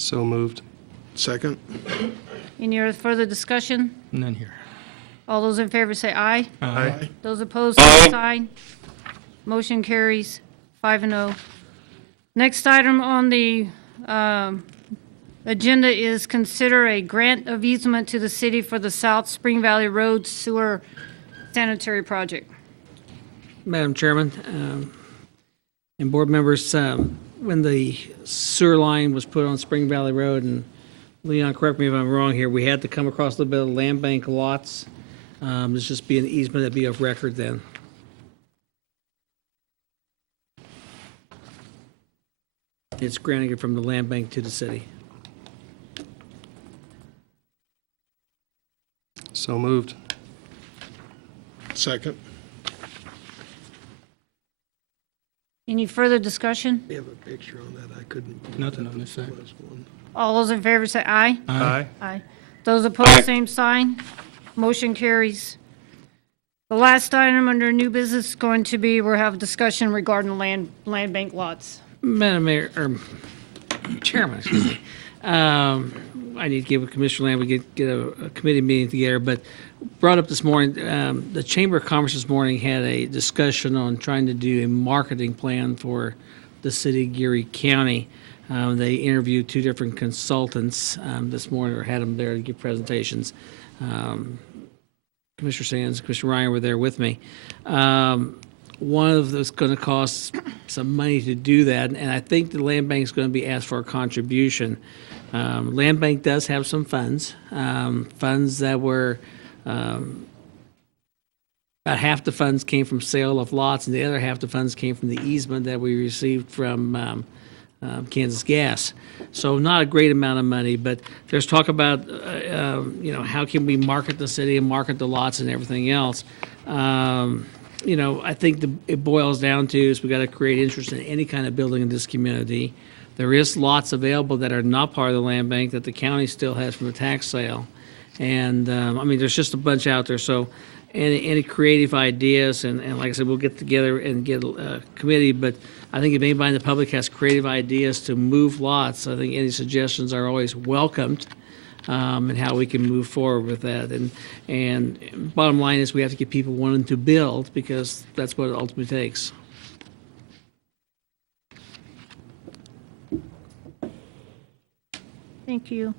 So moved. Second. Any other further discussion? None here. All those in favor say aye. Aye. Those opposed, same sign. Motion carries 5-0. Next item on the agenda is consider a grant of easement to the city for the South Spring Valley Road Sewer Sanitary Project. Madam Chairman, and board members, when the sewer line was put on Spring Valley Road, and Leon, correct me if I'm wrong here, we had to come across a little bit of land bank lots. This just be an easement that'd be of record then. It's granting it from the land bank to the city. So moved. Second. Any further discussion? We have a picture on that. I couldn't. Nothing on this side. Last one. All those in favor say aye. Aye. Aye. Those opposed, same sign. Motion carries. The last item under new business is going to be, we'll have a discussion regarding land bank lots. Madam Mayor, or Chairman, excuse me. I need to give Commissioner Lamb, we get a committee meeting together, but brought up this morning, the Chamber of Commerce this morning had a discussion on trying to do a marketing plan for the city of Geary County. They interviewed two different consultants this morning, or had them there to give presentations. Commissioner Sands, Commissioner Ryan were there with me. One of those going to cost some money to do that, and I think the land bank is going to be asked for a contribution. Land bank does have some funds, funds that were about half the funds came from sale of lots, and the other half the funds came from the easement that we received from Kansas Gas. So not a great amount of money, but there's talk about how can we market the city and market the lots and everything else. I think it boils down to is we got to create interest in any kind of building in this community. There is lots available that are not part of the land bank that the county still has from a tax sale. And, there's just a bunch out there. So any creative ideas, and like I said, we'll get together and get a committee, but I think if anybody in the public has creative ideas to move lots, I think any suggestions are always welcomed, and how we can move forward with that. And bottom line is we have to get people wanting to build, because that's what it ultimately takes. Thank you.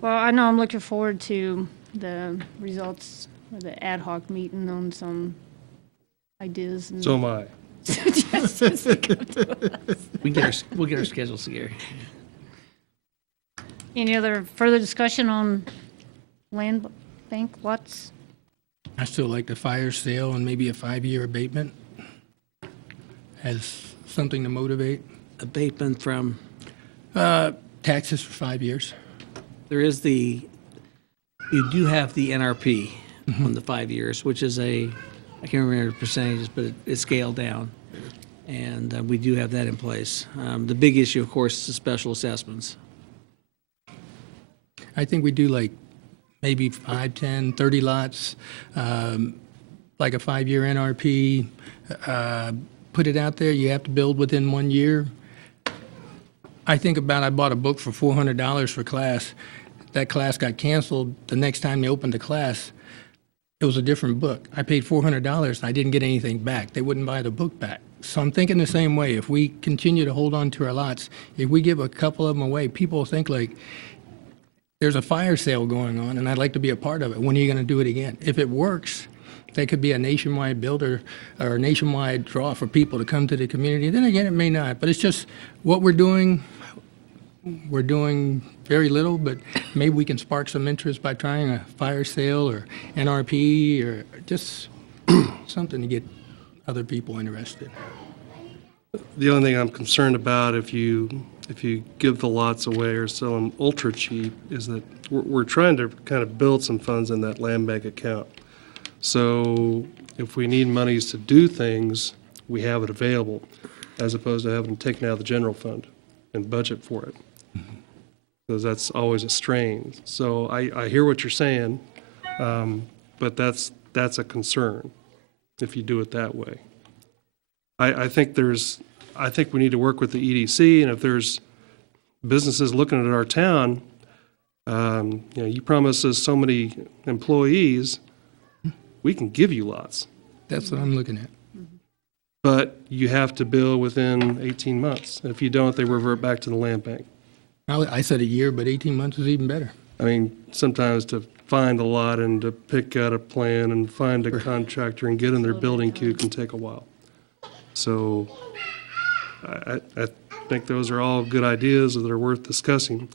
Well, I know I'm looking forward to the results of the ad hoc meeting on some ideas. And So am I. We'll get our schedules together. Any other further discussion on land bank lots? I still like the fire sale and maybe a 5-year abatement as something to motivate. Abatement from, Taxes for 5 years. there is you do have the NRP on the 5 years, which is I can't remember the percentages, but it's scaled down. And we do have that in place. The big issue, of course, is the special assessments. I think we do like maybe 5, 10, 30 lots, like a 5-year NRP. Put it out there, you have to build within 1 year. I bought a book for $400 for class. That class got canceled. The next time they opened the class, it was a different book. I paid $400 and I didn't get anything back. They wouldn't buy the book back. So I'm thinking the same way. If we continue to hold on to our lots, if we give a couple of them away, people think like, there's a fire sale going on and I'd like to be a part of it. When are you going to do it again? If it works, that could be a nationwide builder or a nationwide draw for people to come to the community. Then again, it may not. But it's just what we're doing. We're doing very little, but maybe we can spark some interest by trying a fire sale or NRP or just something to get other people interested. The only thing I'm concerned about if you give the lots away or sell them ultra cheap is that we're trying to kind of build some funds in that land bank account. So if we need monies to do things, we have it available, as opposed to having taken out of the general fund and budget for it. Because that's always a strain. So I hear what you're saying, but that's a concern if you do it that way. I think there's I think we need to work with the EDC, and if there's businesses looking at our town, you promise us so many employees, we can give you lots. That's what I'm looking at. But you have to build within 18 months. If you don't, they revert back to the land bank. I said a year, but 18 months is even better. I mean, sometimes to find a lot and to pick out a plan and find a contractor and get in their building queue can take a while. So I think those are all good ideas that are worth discussing.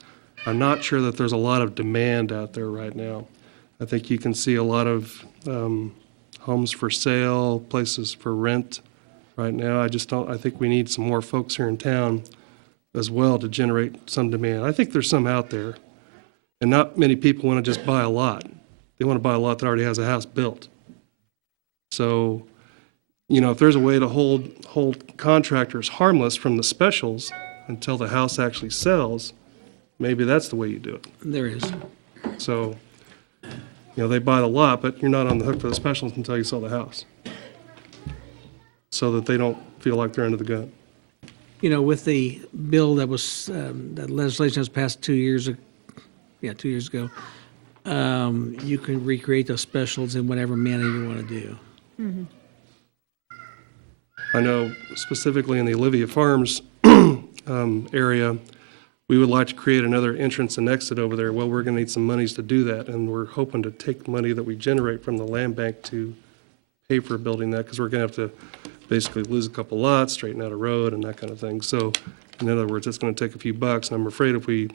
I'm not sure that there's a lot of demand out there right now. I think you can see a lot of homes for sale, places for rent right now. I think we need some more folks here in town as well to generate some demand. I think there's some out there. And not many people want to just buy a lot. They want to buy a lot that already has a house built. So, if there's a way to hold contractors harmless from the specials until the house actually sells, maybe that's the way you do it. There is. So, they buy the lot, but you're not on the hook for the specials until you sell the house. So that they don't feel like they're under the gun. With the bill that was, that legislation was passed 2 years ago, 2 years ago, you can recreate those specials in whatever manner you want to do. I know specifically in the Olivia Farms area, we would like to create another entrance and exit over there. Well, we're going to need some monies to do that, and we're hoping to take money that we generate from the land bank to pay for building that, because we're going to have to basically lose a couple lots, straighten out a road, and that kind of thing. So, in other words, it's going to take a few bucks, and I'm afraid if we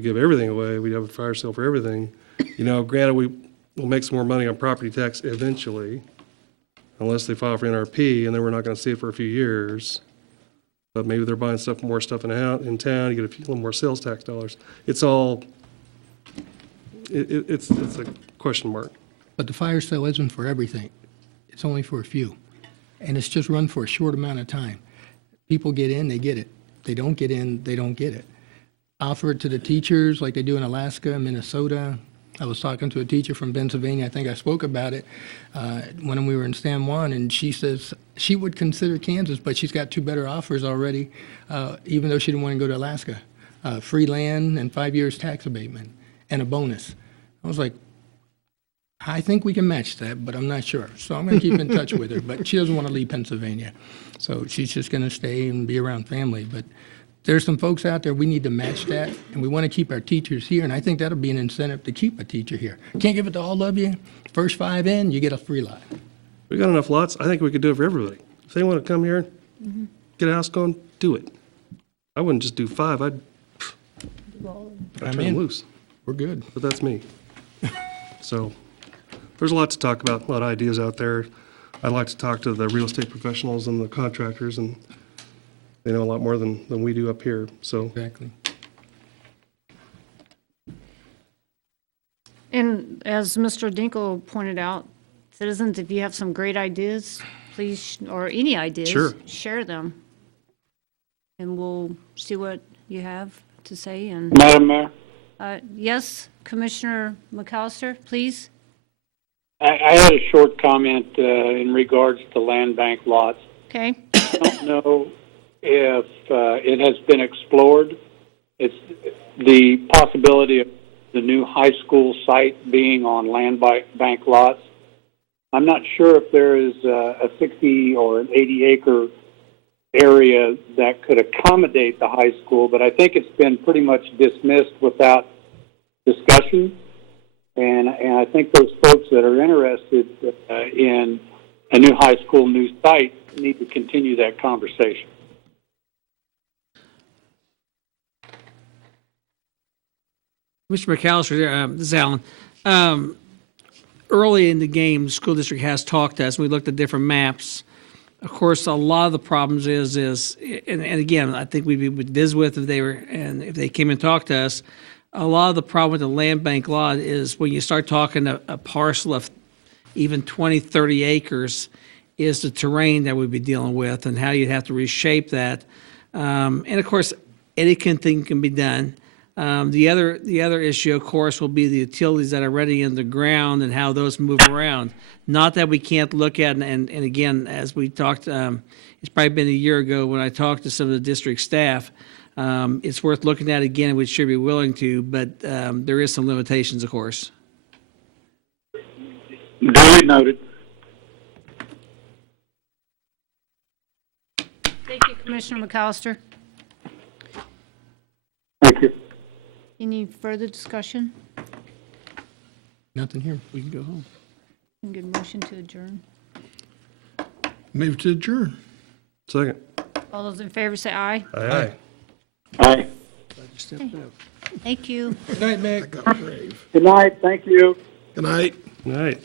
give everything away, we'd have a fire sale for everything. Granted, we'll make some more money on property tax eventually, unless they file for NRP, and then we're not going to see it for a few years. But maybe they're buying more stuff in town, you get a little more sales tax dollars. It's all, it's a question mark. But the fire sale isn't for everything. It's only for a few. And it's just run for a short amount of time. People get in, they get it. They don't get in, they don't get it. Offer it to the teachers like they do in Alaska, Minnesota. I was talking to a teacher from Pennsylvania. I think I spoke about it when we were in San Juan, and she says she would consider Kansas, but she's got 2 better offers already, even though she didn't want to go to Alaska. Free land and 5 years tax abatement and a bonus. I was like, I think we can match that, but I'm not sure. So I'm going to keep in touch with her, but she doesn't want to leave Pennsylvania. So she's just going to stay and be around family. But there's some folks out there, we need to match that, and we want to keep our teachers here, and I think that'll be an incentive to keep a teacher here. Can't give it to all of you. First 5 in, you get a free lot. We got enough lots, I think we could do it for everybody. If they want to come here, get a house going, do it. I wouldn't just do 5, I'd turn them in. loose, We're good. but that's me. So, there's a lot to talk about, a lot of ideas out there. I'd like to talk to the real estate professionals and the contractors, and they know a lot more than we do up here, so. Exactly. And as Mr. Dinkle pointed out, citizens, if you have some great ideas, please, or any ideas. Sure. Share them. And we'll see what you have to say. And Madam Mayor, yes, Commissioner McAllister, please. I had a short comment in regards to land bank lots. Okay. I don't know if it has been explored. It's the possibility of the new high school site being on land bank lots. I'm not sure if there is a 60 or an 80 acre area that could accommodate the high school, but I think it's been pretty much dismissed without discussion. And I think those folks that are interested in a new high school, new site, need to continue that conversation. Mr. McAllister, this is Alan. Early in the game, the school district has talked to us. We looked at different maps. Of course, a lot of the problems and again, I think we would visit with if they came and talked to us. A lot of the problem with the land bank lot is when you start talking a parcel of even 20, 30 acres is the terrain that we'd be dealing with and how you'd have to reshape that. And of course, anything can be done. The other issue, of course, will be the utilities that are already in the ground and how those move around. Not that we can't look at, and again, as we talked, it's probably been a year ago when I talked to some of the district staff. It's worth looking at again, and we should be willing to, but there is some limitations, of course. Duly noted. Thank you, Commissioner McAllister. Thank you. Any further discussion? Nothing here. We can go home. Can get a motion to adjourn. Move to adjourn. Second. All those in favor say aye. Aye. Aye. Thank you. Good night, Mick. I got brave. Good night. Thank you. Good night. All right.